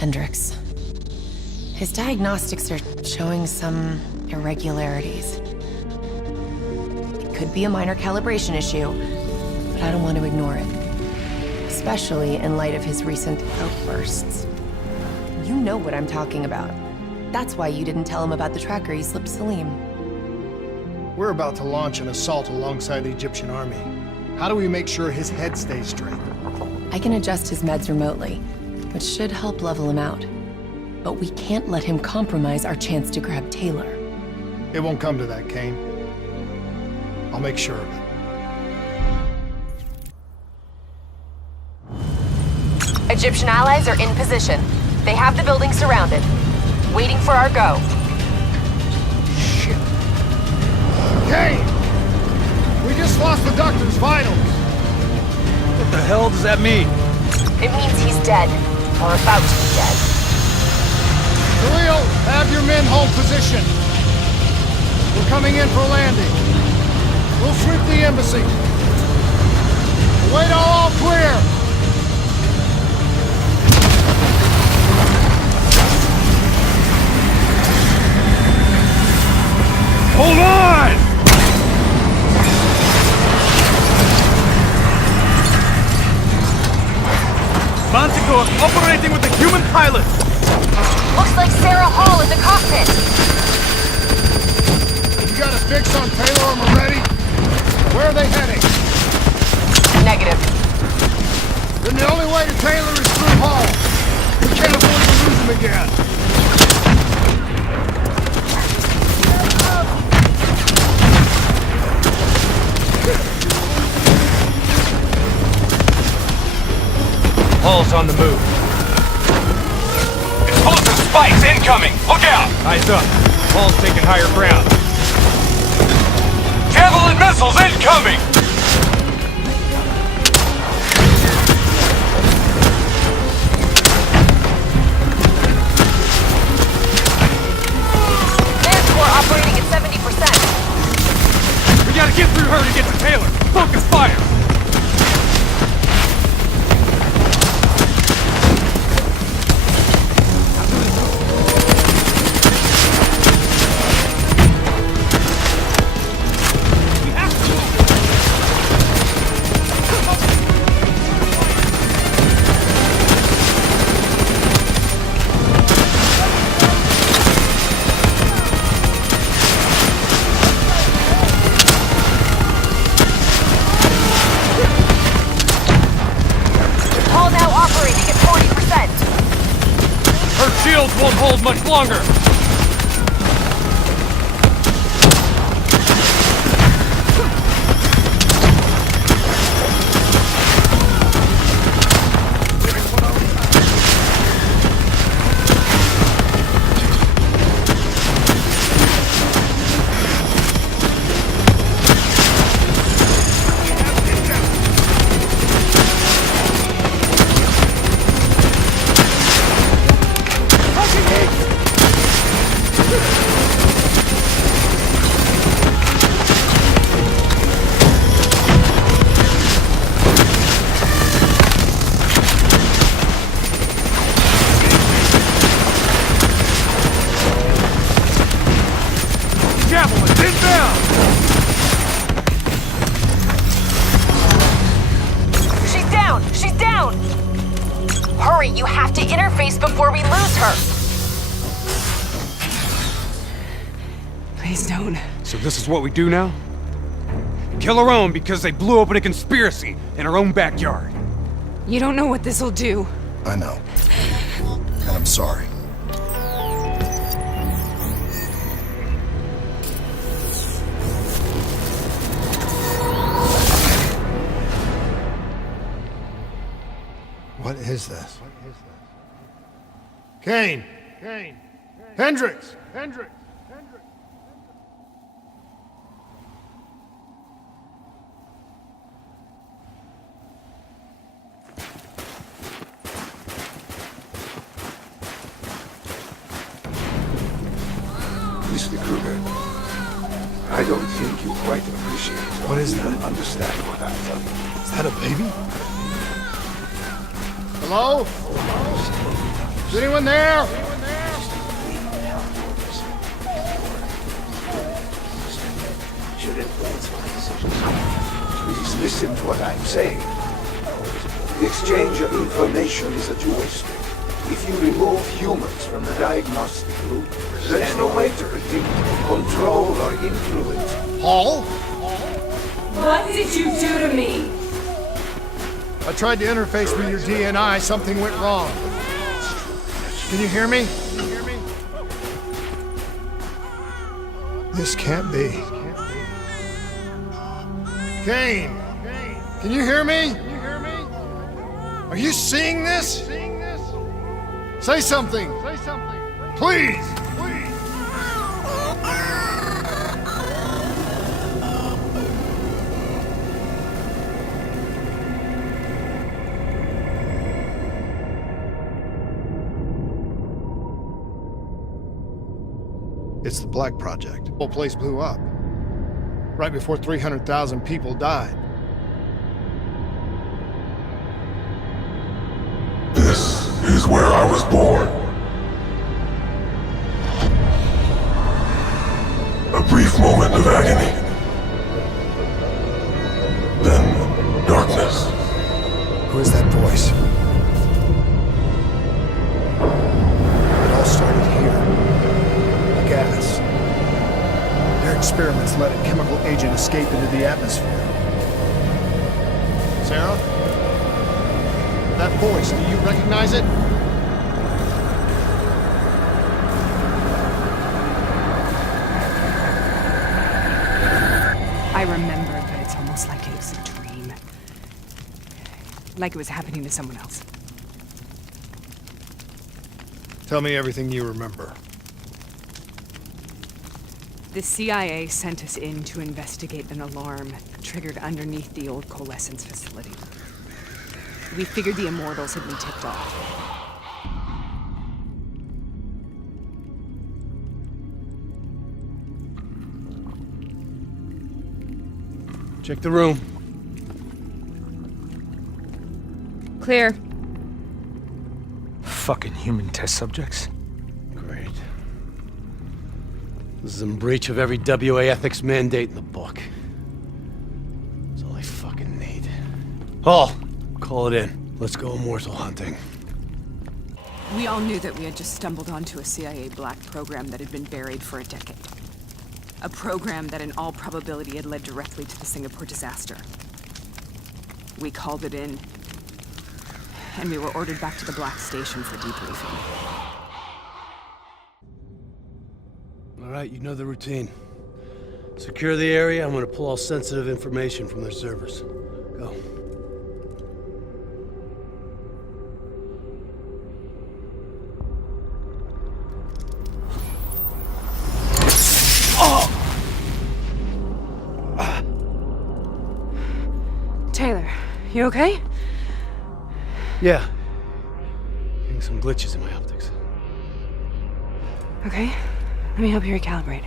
Hendricks. His diagnostics are showing some irregularities. It could be a minor calibration issue, but I don't want to ignore it. Especially in light of his recent outbursts. You know what I'm talking about. That's why you didn't tell him about the tracker you slipped Salim. We're about to launch an assault alongside the Egyptian army. How do we make sure his head stays straight? I can adjust his meds remotely, which should help level him out. But we can't let him compromise our chance to grab Taylor. It won't come to that, Kane. I'll make sure of it. Egyptian allies are in position. They have the building surrounded. Waiting for our go. Shit. Kane! We just lost the doctor's vitals. What the hell does that mean? It means he's dead. Or about to be dead. Khalil, have your men hold position. We're coming in for landing. We'll sweep the embassy. Wait all clear. Hold on! Manticore operating with the human pilot! Looks like Sarah Hall in the cockpit! You got a fix on Taylor and Moretti? Where are they heading? Negative. Then the only way to Taylor is through Hall. We can't afford to lose him again. Hall's on the move. Explosive spikes incoming! Look out! Eyes up. Hall's taking higher ground. Javelin missiles incoming! Manticore operating at 70%. We gotta get through her to get to Taylor. Focus fire! Shields won't hold much longer! You have to interface before we lose her! Please don't. So this is what we do now? Kill our own because they blew open a conspiracy in our own backyard. You don't know what this'll do. I know. And I'm sorry. What is this? Kane! Kane! Hendricks! Hendricks! Hendricks! Mr. Kruger, I don't think you quite appreciate What is that? Understand what I'm telling you. Is that a baby? Hello? Is anyone there? Should influence my decisions. Please listen to what I'm saying. The exchange of information is a two-way street. If you remove humans from the diagnostic loop, there's no way to predict, control, or influence. Paul? What did you do to me? I tried to interface with your DNI. Something went wrong. Can you hear me? This can't be. Kane! Can you hear me? Are you seeing this? Say something! Please! It's the Black Project. The whole place blew up. Right before 300,000 people died. This is where I was born. A brief moment of agony. Then darkness. Who is that voice? It all started here. The gas. Their experiments let a chemical agent escape into the atmosphere. Sarah? That voice, do you recognize it? I remember, but it's almost like it was a dream. Like it was happening to someone else. Tell me everything you remember. The CIA sent us in to investigate an alarm triggered underneath the old coalescence facility. We figured the Immortals had been tipped off. Check the room. Clear. Fucking human test subjects. Great. This is in breach of every WA ethics mandate in the book. That's all I fucking need. Hall, call it in. Let's go immortal hunting. We all knew that we had just stumbled onto a CIA black program that had been buried for a decade. A program that in all probability had led directly to the Singapore disaster. We called it in, and we were ordered back to the Black Station for debriefing. All right, you know the routine. Secure the area. I'm gonna pull all sensitive information from their servers. Go. Taylor, you okay? Yeah. Getting some glitches in my optics. Okay, let me help you recalibrate.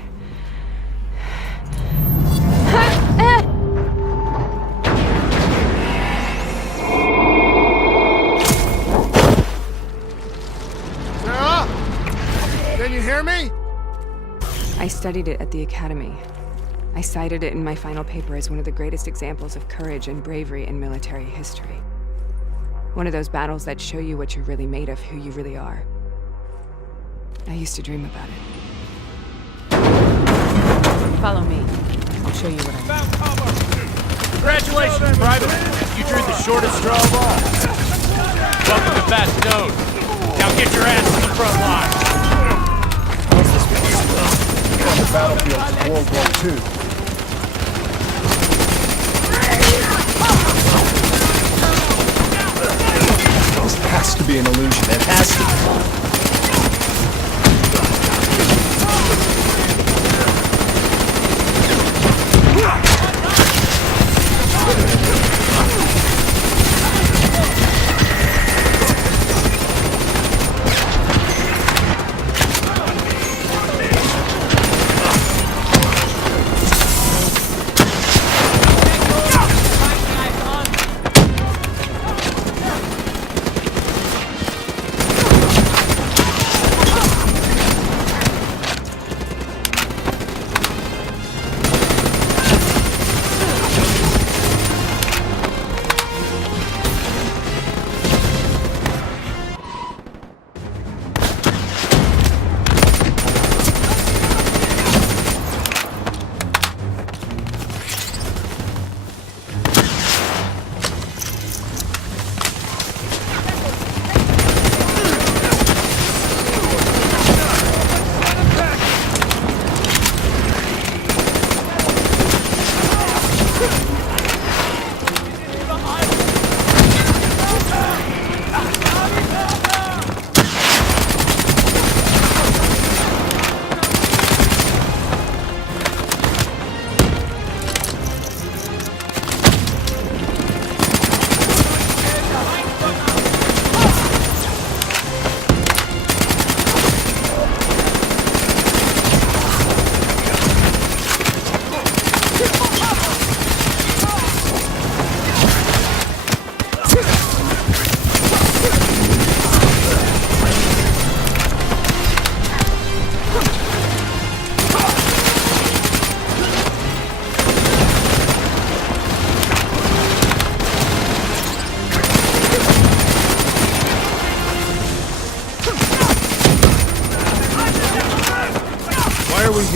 Sarah? Can you hear me? I studied it at the Academy. I cited it in my final paper as one of the greatest examples of courage and bravery in military history. One of those battles that show you what you're really made of, who you really are. I used to dream about it. Follow me. I'll show you what I mean. Congratulations, Private. You drew the shortest straw of all. Welcome to Bastogne. Now get your ass to the front line. On the battlefield of World War II. This has to be an illusion. It has to be.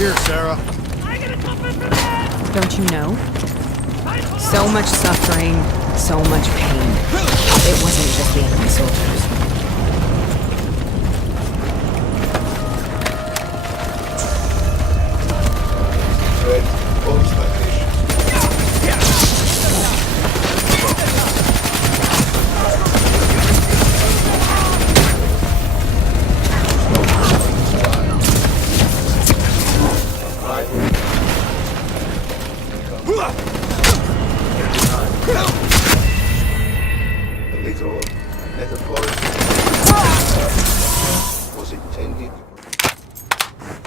here, Sarah. Don't you know? So much suffering, so much pain. It wasn't just the enemy soldiers. Red, pose my vision. The literal metaphor was intended.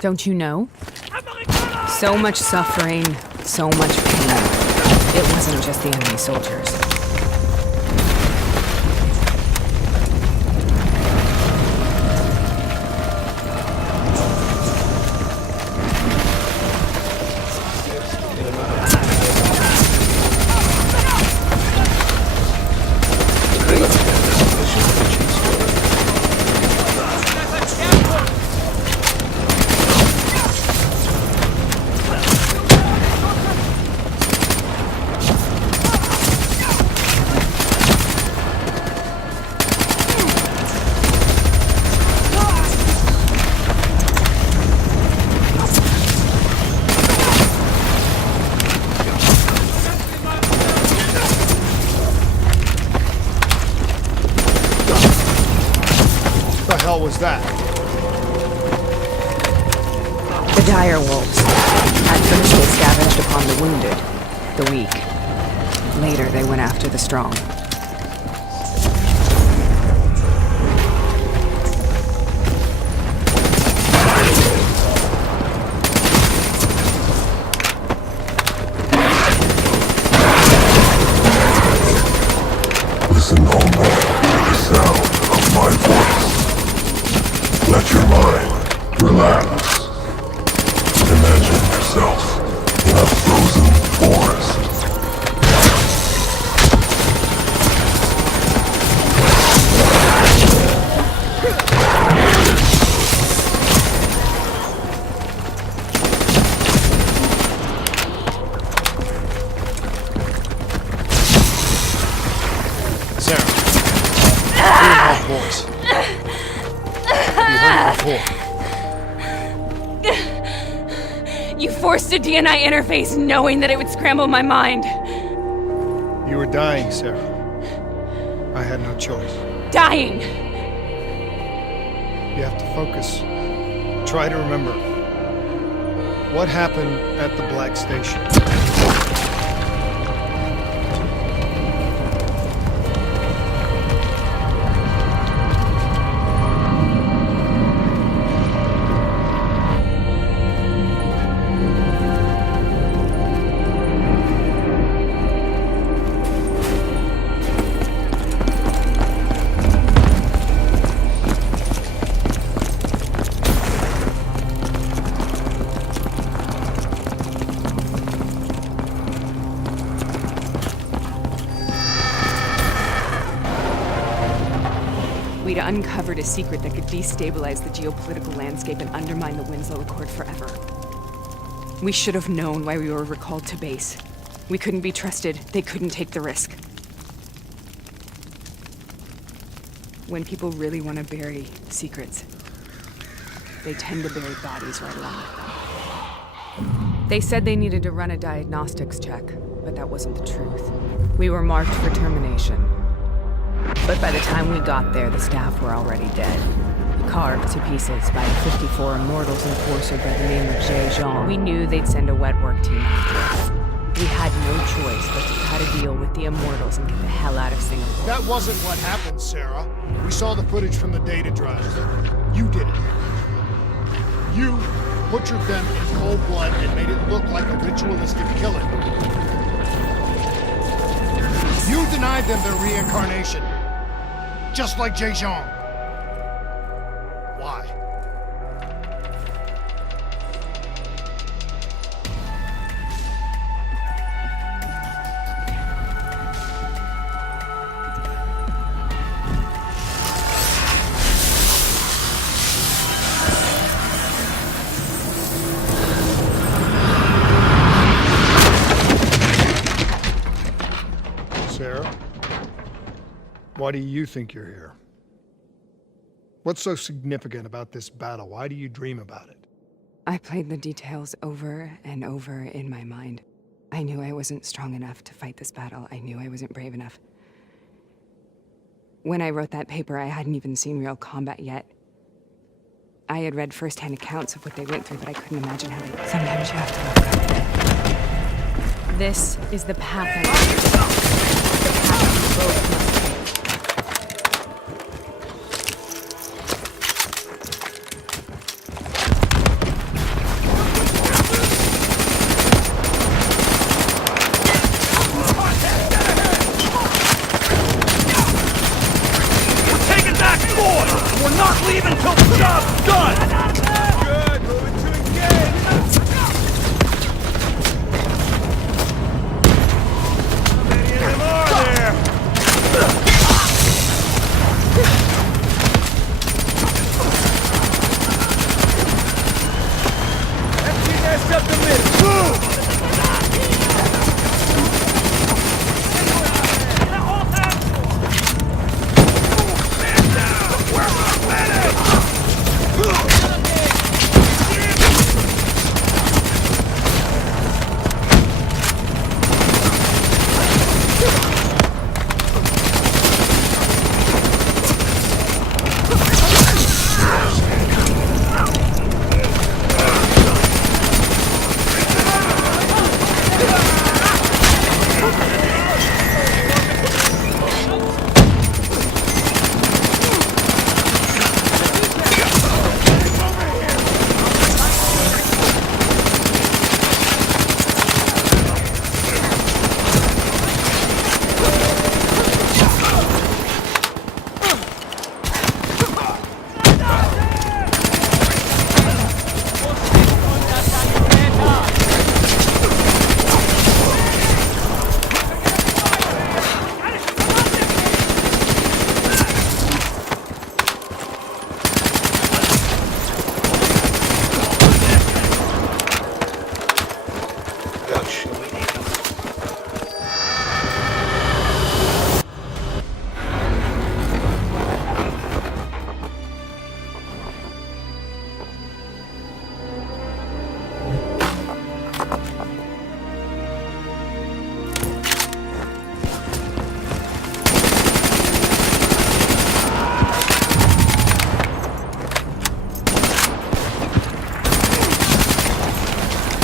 Don't you know? So much suffering, so much pain. It wasn't just the enemy soldiers. What the hell was that? The dire wolves. At first they scavenged upon the wounded, the weak. Later they went after the strong. Listen only to the sound of my voice. Let your mind relax. Imagine yourself in a frozen forest. Sarah. Hear my voice. Have you heard it before? You forced a DNI interface knowing that it would scramble my mind. You were dying, Sarah. I had no choice. Dying. You have to focus. Try to remember. What happened at the Black Station? We'd uncovered a secret that could destabilize the geopolitical landscape and undermine the Winslow Accord forever. We should have known why we were recalled to base. We couldn't be trusted. They couldn't take the risk. When people really want to bury secrets, they tend to bury bodies right along with them. They said they needed to run a diagnostics check, but that wasn't the truth. We were marked for termination. But by the time we got there, the staff were already dead. Carved to pieces by a 54 Immortals enforcer by the name of Jean. We knew they'd send a wet work team after us. We had no choice but to cut a deal with the Immortals and get the hell out of Singapore. That wasn't what happened, Sarah. We saw the footage from the data drive. You did it. You butchered them in cold blood and made it look like a ritualistic killing. You denied them their reincarnation. Just like Jean. Why? Sarah, why do you think you're here? What's so significant about this battle? Why do you dream about it? I played the details over and over in my mind. I knew I wasn't strong enough to fight this battle. I knew I wasn't brave enough. When I wrote that paper, I hadn't even seen real combat yet. I had read first-hand accounts of what they went through, but I couldn't imagine how they... Sometimes you have to look up. This is the path I want. The path we both must take. We're not leaving till the job's done! Good, moving to engage! How many of them are there? Empty nest up the middle! Move!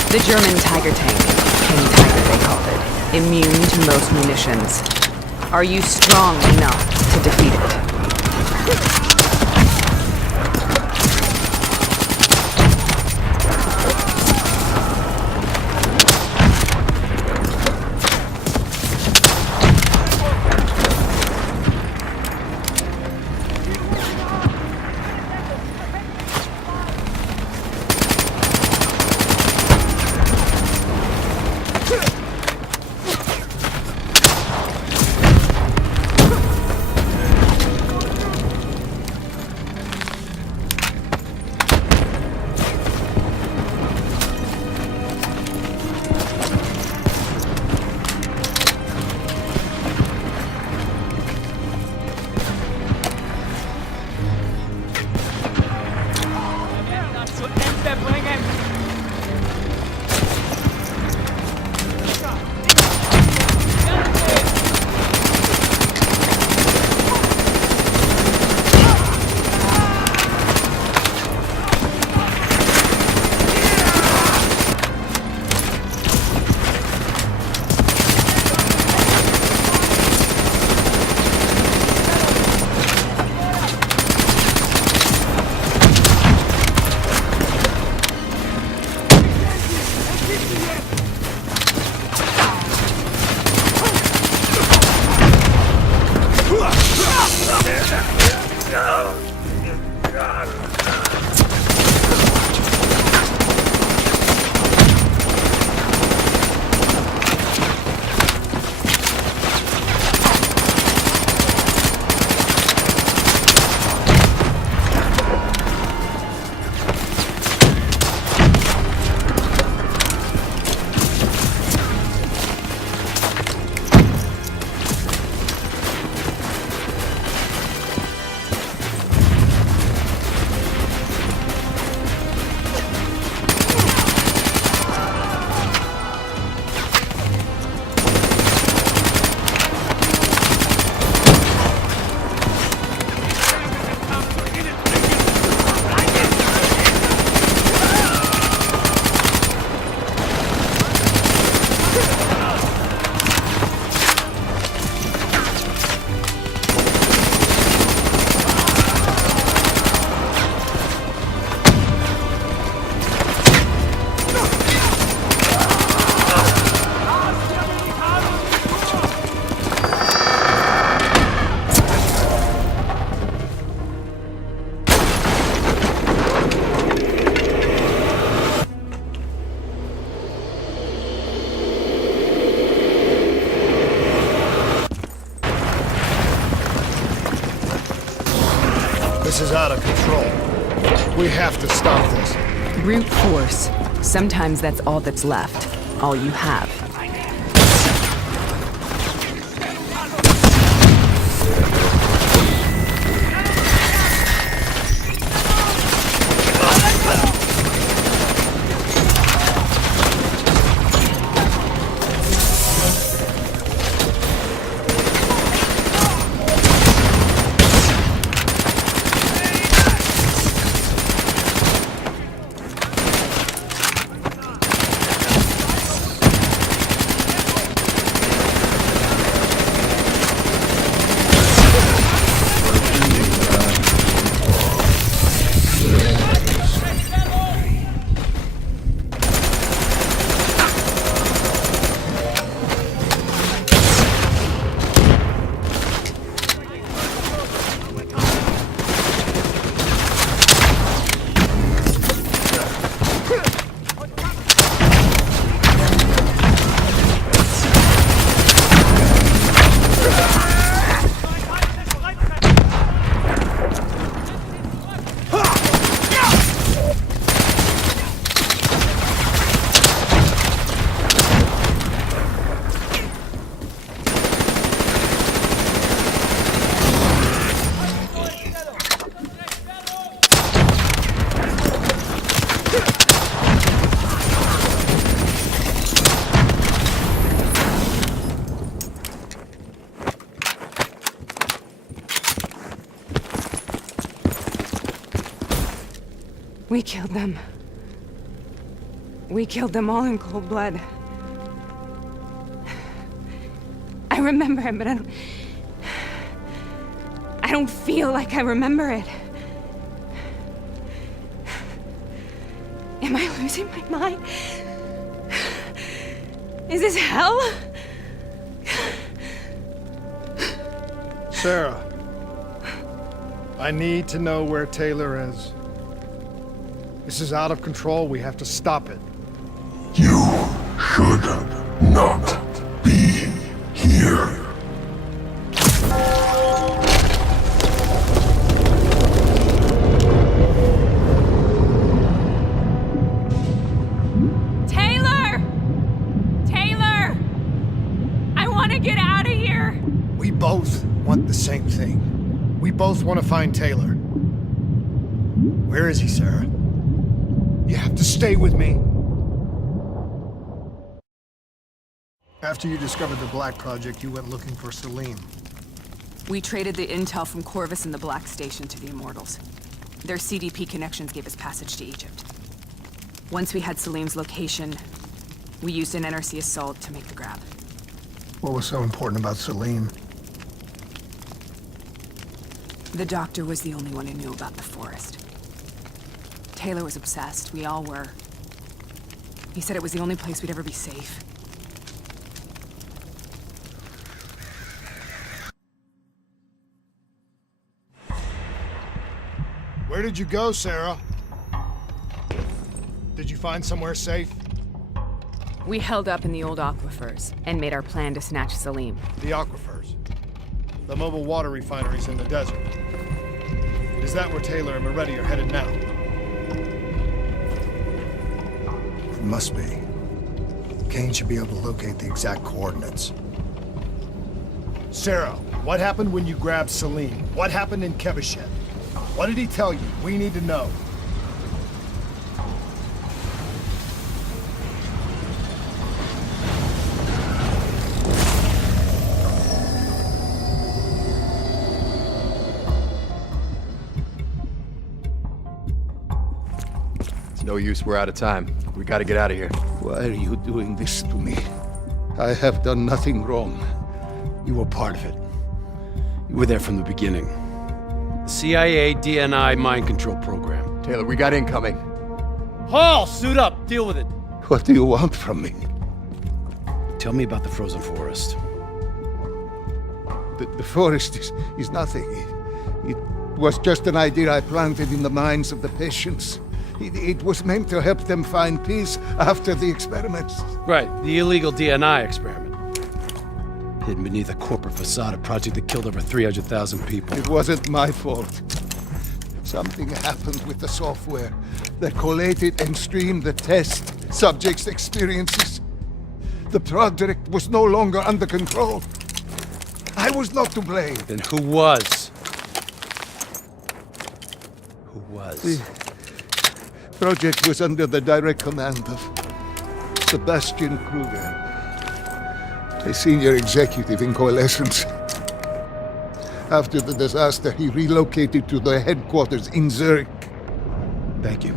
The German Tiger tank, King Tiger they called it, immune to most munitions. Are you strong enough to defeat it? This is out of control. We have to stop this. Brute force. Sometimes that's all that's left. All you have. We killed them. We killed them all in cold blood. I remember it, but I don't feel like I remember it. Am I losing my mind? Is this hell? Sarah, I need to know where Taylor is. This is out of control. We have to stop it. You should not be here. Taylor! Taylor! I want to get out of here! We both want the same thing. We both want to find Taylor. Where is he, Sarah? You have to stay with me. After you discovered the Black Project, you went looking for Salim. We traded the intel from Corvus and the Black Station to the Immortals. Their CDP connections gave us passage to Egypt. Once we had Salim's location, we used an NRC assault to make the grab. What was so important about Salim? The doctor was the only one who knew about the forest. Taylor was obsessed. We all were. He said it was the only place we'd ever be safe. Where did you go, Sarah? Did you find somewhere safe? We held up in the old aquifers and made our plan to snatch Salim. The aquifers. The mobile water refineries in the desert. Is that where Taylor and Moretti are headed now? It must be. Kane should be able to locate the exact coordinates. Sarah, what happened when you grabbed Salim? What happened in Kevashet? What did he tell you? We need to know. No use, we're out of time. We gotta get out of here. Why are you doing this to me? I have done nothing wrong. You were part of it. You were there from the beginning. The CIA DNI mind control program. Taylor, we got incoming. Hall, suit up, deal with it. What do you want from me? Tell me about the frozen forest. The forest is nothing. It was just an idea I planted in the minds of the patients. It was meant to help them find peace after the experiments. Right, the illegal DNI experiment. Hidden beneath a corporate facade, a project that killed over 300,000 people. It wasn't my fault. Something happened with the software that collated and streamed the test subjects' experiences. The project was no longer under control. I was not to blame. Then who was? Who was? The project was under the direct command of Sebastian Kruger, a senior executive in Coalescence. After the disaster, he relocated to the headquarters in Zurich. Thank you.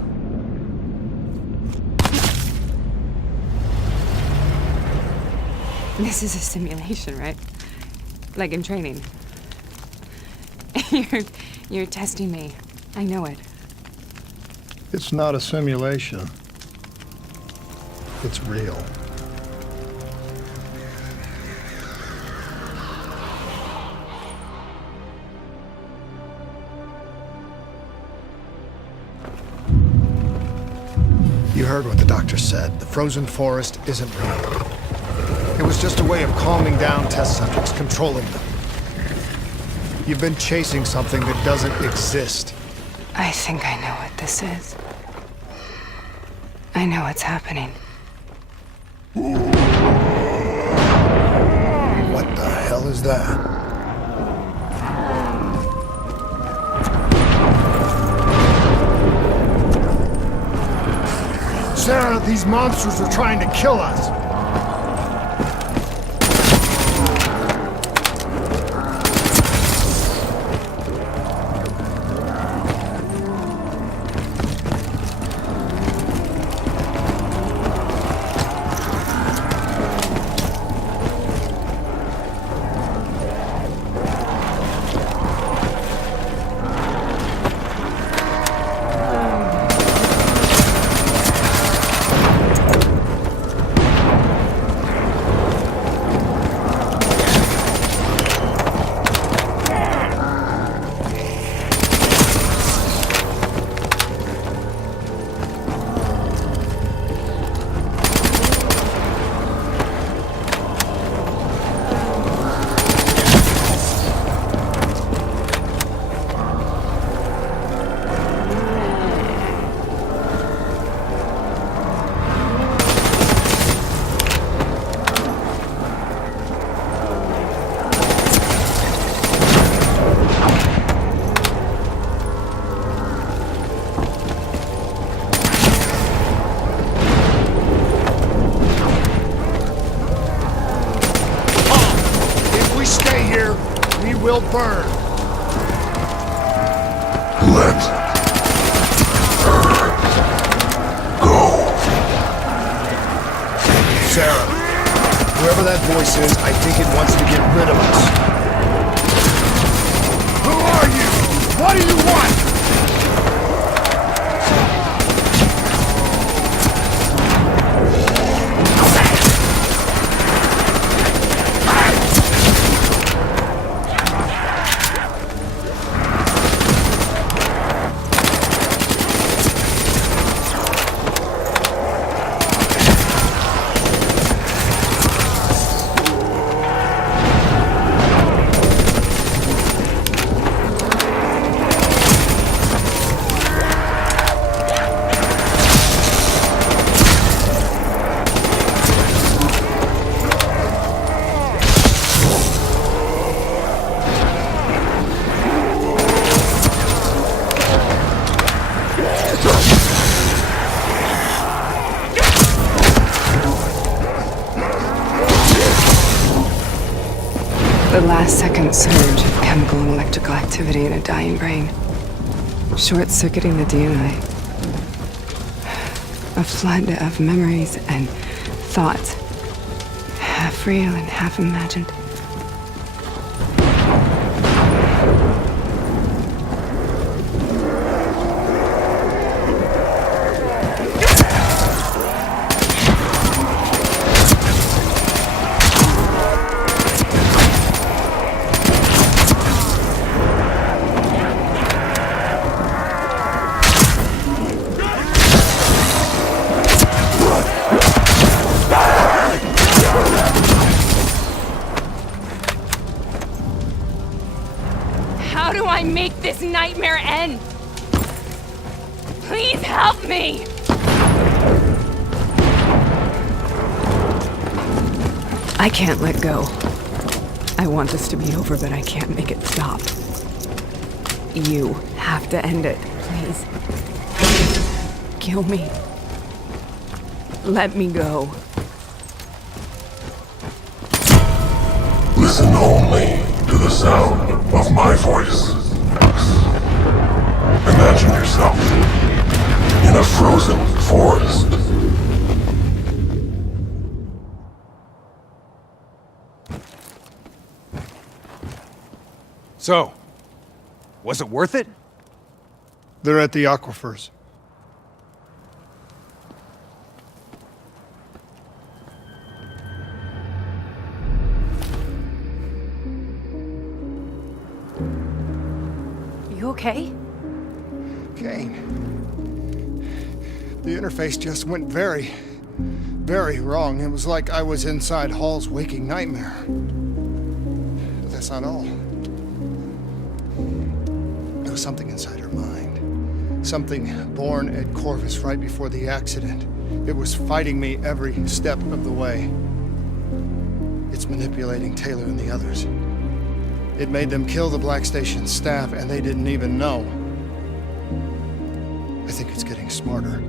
This is a simulation, right? Like in training. You're testing me. I know it. It's not a simulation. It's real. You heard what the doctor said. The frozen forest isn't real. It was just a way of calming down test subjects, controlling them. You've been chasing something that doesn't exist. I think I know what this is. I know what's happening. What the hell is that? Sarah, these monsters are trying to kill us. Will burn. Let her go. Sarah, whoever that voice is, I think it wants to get rid of us. Who are you? What do you want? The last second surge of chemical and electrical activity in a dying brain. Short-circuiting the DNA. A flood of memories and thoughts. Half real and half imagined. How do I make this nightmare end? Please help me! I can't let go. I want this to be over, but I can't make it stop. You have to end it, please. Kill me. Let me go. Listen only to the sound of my voice. Imagine yourself in a frozen forest. So, was it worth it? They're at the aquifers. You okay? Kane. The interface just went very, very wrong. It was like I was inside Hall's waking nightmare. But that's not all. There was something inside her mind. Something born at Corvus right before the accident. It was fighting me every step of the way. It's manipulating Taylor and the others. It made them kill the Black Station staff, and they didn't even know. I think it's getting smarter.